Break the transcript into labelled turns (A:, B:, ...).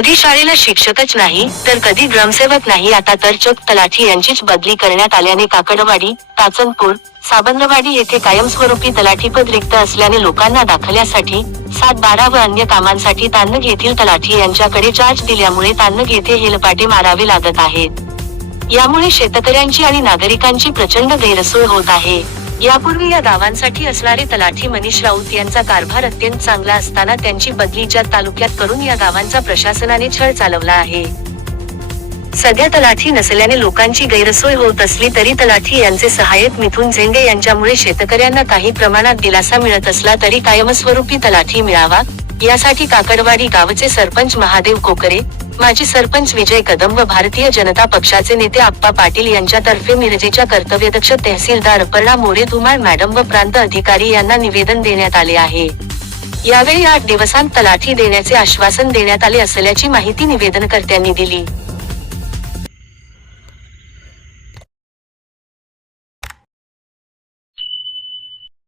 A: कधी शाळेला शिक्षकच नाही तर कधी ग्रामसेवक नाही आता तर चक तलाठी यांचीच बदली करण्यात आल्याने काकडवाडी ताचनपूर साबंदवाडी येथे कायमस्वरूपी तलाठीपद रिक्त असल्याने लोकांना दाखल्यासाठी सात बारा व अन्य कामांसाठी तान्नग येथील तलाठी यांच्याकडे चार्ज दिल्यामुळे तान्नग येथे हेलपाटे मारावे लागत आहेत. यामुळे शेतकऱ्यांची आणि नागरिकांची प्रचंड गैरसोय होत आहे. यापूर्वी या गावांसाठी असणारे तलाठी मनीष राऊत यांचा कारभार अत्यंत चांगला असताना त्यांची बदली ज्या तालुक्यात करून या गावांचा प्रशासनाने छळ चालवला आहे. सध्या तलाठी नसल्याने लोकांची गैरसोय होत असली तरी तलाठी यांचे सहाय्यक मिथुन झेंडे यांच्यामुळे शेतकऱ्यांना काही प्रमाणात दिलासा मिळत असला तरी कायमस्वरूपी तलाठी मिळावा यासाठी काकडवाडी गावचे सरपंच महादेव कोकरे माजी सरपंच विजय कदम व भारतीय जनता पक्षाचे नेते आप्पा पाटील यांच्यातर्फे मिरजेच्या कर्तव्यदक्ष तहसीलदार अपर्णा मोरे धुमाळ मॅडम व प्रांत अधिकारी यांना निवेदन देण्यात आले आहे. यावेळी आठ दिवसांत तलाठी देण्याचे आश्वासन देण्यात आले असल्याची माहिती निवेदनकर्त्यांनी दिली.